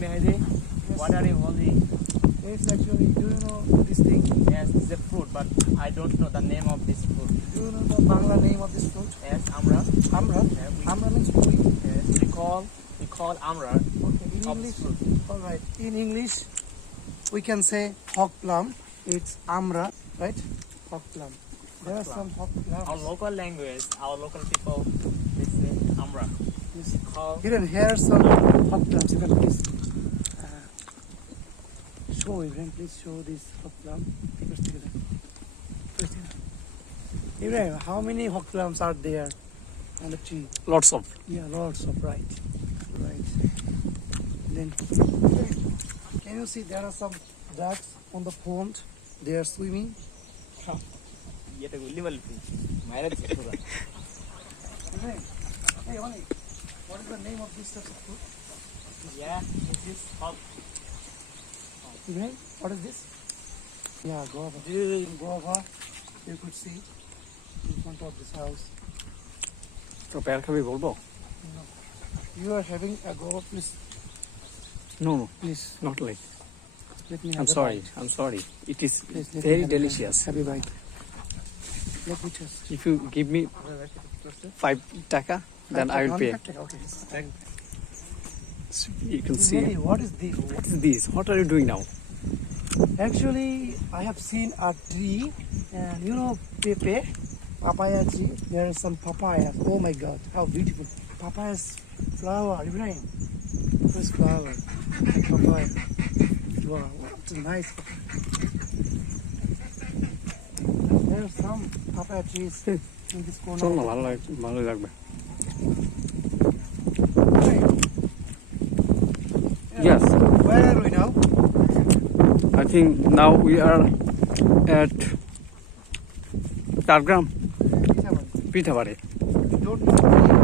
Mehedi, what are you holding? It's actually, do you know this thing? Yes, this is a fruit, but I don't know the name of this fruit. Do you know the Bangla name of this fruit? Yes, amra. Amra. Yeah, Amra means puri. yes, we call amra Okay, in of English. this fruit. Alright, in English, we can say hog plum. It's amra, right? Hog plum. There are plum. some hog plums. Our local language, our local people, they say amra. Yes. Call Here, here are some hog plums. You can please show, Ibrahim. Please show this hog plum. Ibrahim, how many hog plums are there on the tree? Lots of. Yeah, lots of, right. Then, can you see there are some ducks on the pond? They are swimming. ये तो गुल्ली वाली थी मेरा दूसरा Ibrahim, hey, Oli, what is the name of this type of fruit? yeah this is hog Ibrahim, what is this? Yeah, guava. Guava, you could see in front of this house. তো pair খাবি বলবো? You are having a guava, please. No, Please, not like. let me have I'm a sorry. bite. I'm sorry. It is Please, let me very have a delicious. bite. Happy bite. Let me test. If you give me 5 taka, then I will pay. Okay. You can see. Mehedi, what is this? What is this? What are you doing now? Actually, I have seen a tree, and you know, pepe, papaya tree. There is some papaya. Oh my God, how beautiful! Papaya's flower, Ibrahim. This flower, papaya. Wow, what a nice. There are some papaya trees in this corner. চল না ভালো লাগবে। Yes, Where are we now? I think now we are at Targram, Pithabari. Don't know.